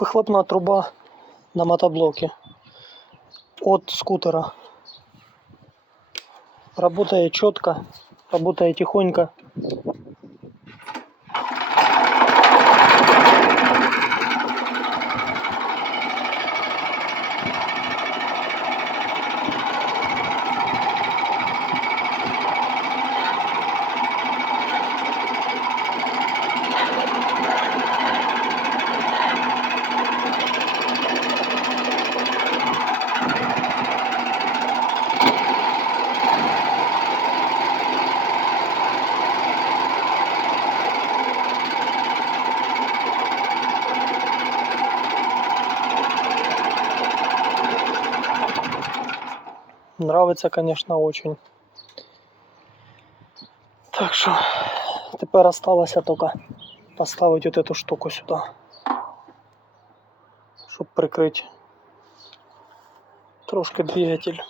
выхлопная труба на мотоблоке от скутера. Работает четко, работает тихонько. Нравится, конечно, очень. Так что теперь осталось только поставить вот эту штуку сюда, чтобы прикрыть трошки двигатель.